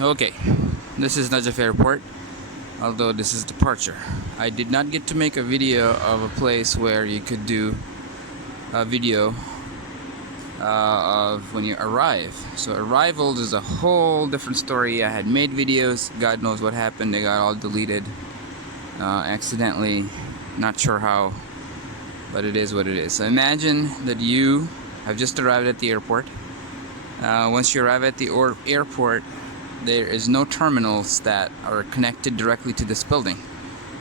Okay, this is Najaf Airport, although this is departure. I did not get to make a video of a place where you could do a video of when you arrive. So arrival is a whole different story. I had made videos, God knows what happened, they got all deleted accidentally, not sure how, but it is what it is. So imagine that you have just arrived at the airport. Once you arrive at the airport, there is no terminals that are connected directly to this building,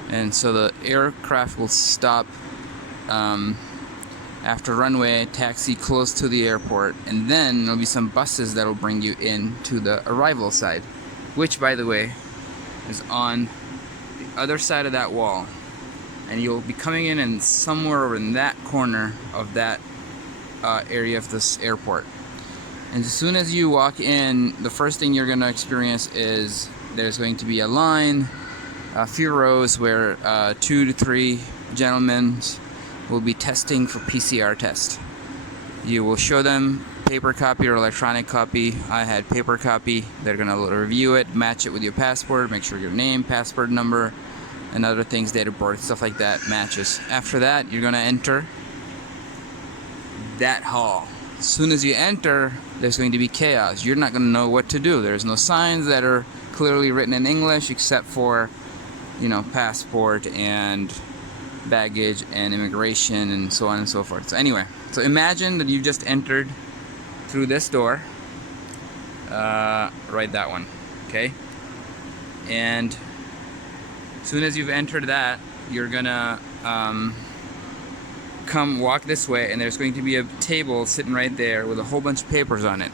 and so the aircraft will stop after runway, taxi close to the airport, and then there'll be some buses that will bring you in to the arrival side, which, by the way, is on the other side of that wall, and you'll be coming in and somewhere in that corner of that area of this airport. And as soon as you walk in, the first thing you're going to experience is there's going to be a line, a few rows where 2 to 3 gentlemen will be testing for PCR test. You will show them paper copy or electronic copy. I had paper copy. They're going to review it, match it with your passport, make sure your name, passport number, and other things, date of birth, stuff like that matches. After that, you're going to enter that hall. As soon as you enter, there's going to be chaos. You're not going to know what to do. There's no signs that are clearly written in English except for, passport and baggage and immigration and so on and so forth. So anyway, so imagine that you've just entered through this door, right, that one, okay? And as soon as you've entered that, you're gonna walk this way, and there's going to be a table sitting right there with a whole bunch of papers on it.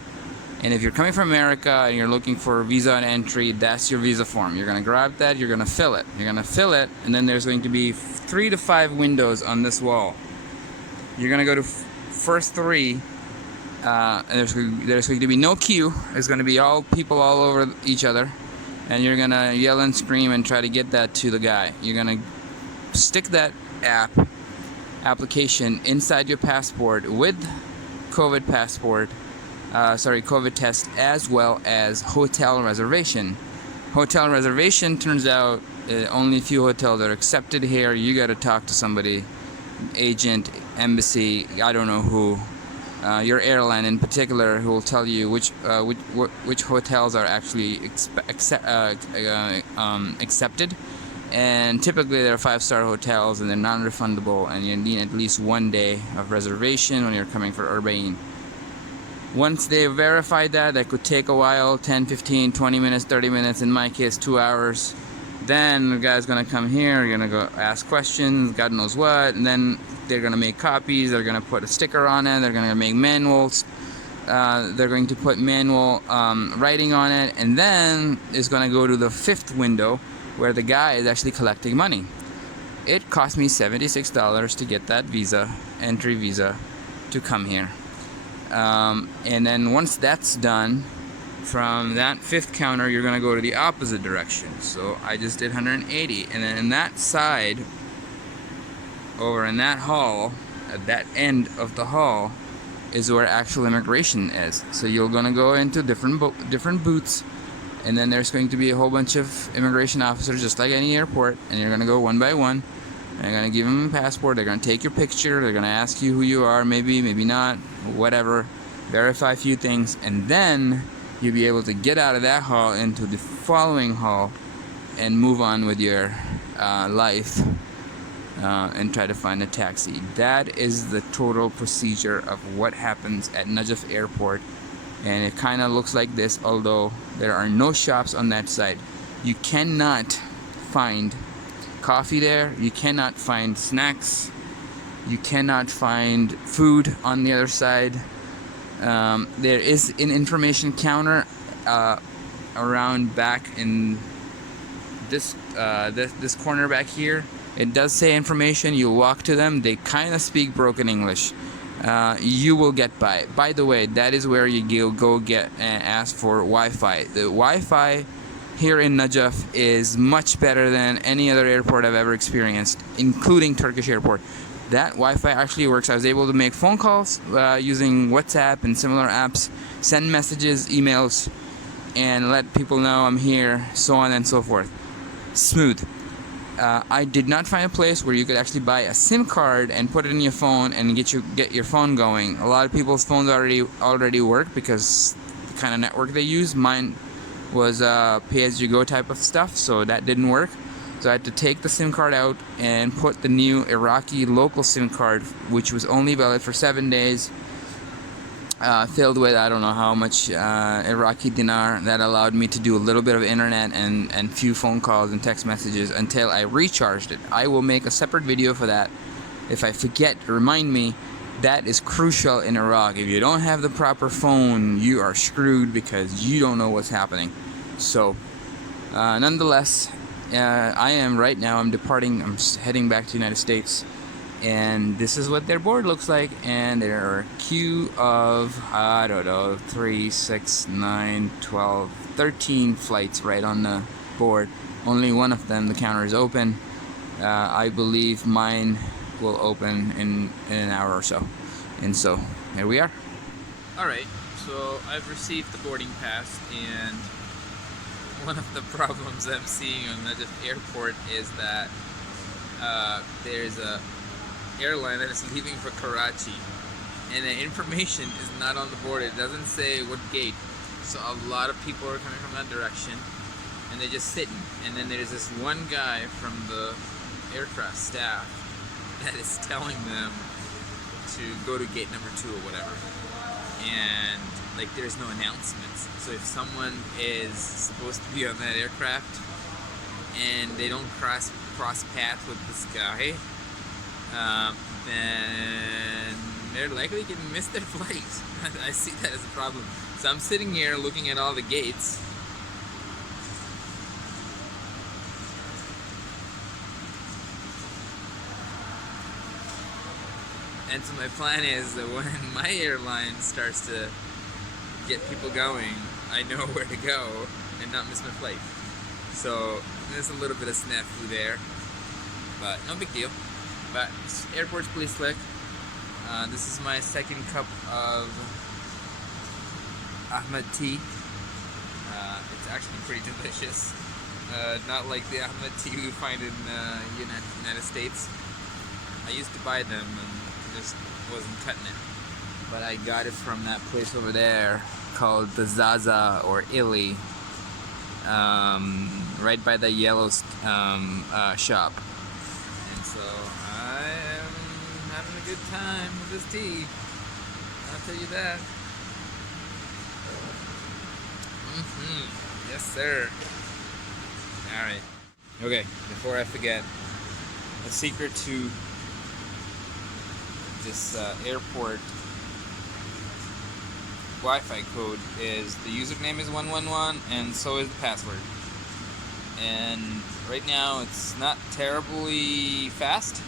And if you're coming from America and you're looking for visa and entry, that's your visa form. You're gonna grab that, you're gonna fill it. And then there's going to be 3 to 5 windows on this wall. You're gonna go to first 3, and there's going to be no queue. There's gonna be all people all over each other, and you're gonna yell and scream and try to get that to the guy. You're gonna stick that application inside your passport with COVID test, as well as hotel reservation. Hotel reservation, turns out only a few hotels are accepted here. You got to talk to somebody, agent, embassy, I don't know who, your airline in particular, who will tell you which hotels are actually accepted. And typically they're 5-star hotels, and they're non-refundable, and you need at least 1 day of reservation when you're coming for Urbain. Once they verify that could take a while, 10, 15, 20 minutes, 30 minutes, in my case 2 hours. Then the guy's gonna come here, you're gonna go ask questions, God knows what, and then they're gonna make copies, they're gonna put a sticker on it, they're gonna make manuals, they're going to put manual writing on it, and then it's gonna go to the 5th window where the guy is actually collecting money. It cost me $76 to get that entry visa, to come here. And then once that's done, from that 5th counter, you're going to go to the opposite direction. So I just did 180, and then in that side, over in that hall, at that end of the hall, is where actual immigration is. So you're going to go into different booths, and then there's going to be a whole bunch of immigration officers, just like any airport, and you're going to go one by one. They're going to give them a passport, they're going to take your picture, they're going to ask you who you are, maybe not, whatever, verify a few things, and then you'll be able to get out of that hall into the following hall and move on with your life, and try to find a taxi. That is the total procedure of what happens at Najaf Airport. And it kind of looks like this, although there are no shops on that side. You cannot find coffee there, you cannot find snacks, you cannot find food on the other side. There is an information counter around back in this corner back here. It does say information. You walk to them, they kind of speak broken English. You will get by. By the way, that is where you go get and ask for Wi-Fi. The Wi-Fi here in Najaf is much better than any other airport I've ever experienced, including Turkish airport. That Wi-Fi actually works. I was able to make phone calls using WhatsApp and similar apps, send messages, emails, and let people know I'm here, so on and so forth. Smooth. I did not find a place where you could actually buy a SIM card and put it in your phone and get your phone going. A lot of people's phones already work because the kind of network they use. Mine was pay-as-you-go type of stuff, so that didn't work. So I had to take the SIM card out and put the new Iraqi local SIM card, which was only valid for 7 days, filled with I don't know how much Iraqi dinar, that allowed me to do a little bit of internet and few phone calls and text messages until I recharged it. I will make a separate video for that. If I forget, remind me. That is crucial in Iraq. If you don't have the proper phone, you are screwed because you don't know what's happening. So nonetheless, I am right now, I'm departing, I'm heading back to the United States. And this is what their board looks like, and there are a queue of, I don't know, 3, 6, 9, 12, 13 flights right on the board. Only one of them, the counter is open. I believe mine will open in an hour or so. And so, here we are. Alright, so I've received the boarding pass, and one of the problems I'm seeing on Najaf airport is that there's a airline that is leaving for Karachi, and the information is not on the board. It doesn't say what gate. So a lot of people are coming from that direction, and they're just sitting. And then there's this one guy from the aircraft staff that is telling them to go to gate number 2 or whatever. And like, there's no announcements. So if someone is supposed to be on that aircraft and they don't cross paths with this guy, then they're likely going to miss their flight. I see that as a problem. So I'm sitting here looking at all the gates. And so my plan is that when my airline starts to get people going, I know where to go and not miss my flight. So there's a little bit of snafu there, but no big deal. But airport's pretty slick. This is my second cup of Ahmed tea. It's actually pretty delicious. Not like the Ahmed tea we find in United States. I used to buy them and just wasn't cutting it. But I got it from that place over there called the Zaza or Illy, right by the yellow shop. And so I am having a good time with this tea, I'll tell you that. Yes, sir. Alright. Okay, before I forget, a secret to this airport Wi-Fi code is the username is 111 and so is the password. And right now it's not terribly fast,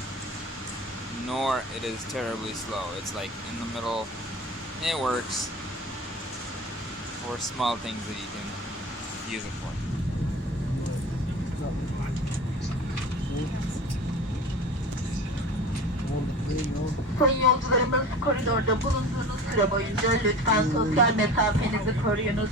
nor it is terribly slow. It's like in the middle. It works for small things that you can use it for. Sayın yolcularımız, koridorda bulunduğunuz süre boyunca lütfen sosyal mesafenizi koruyunuz.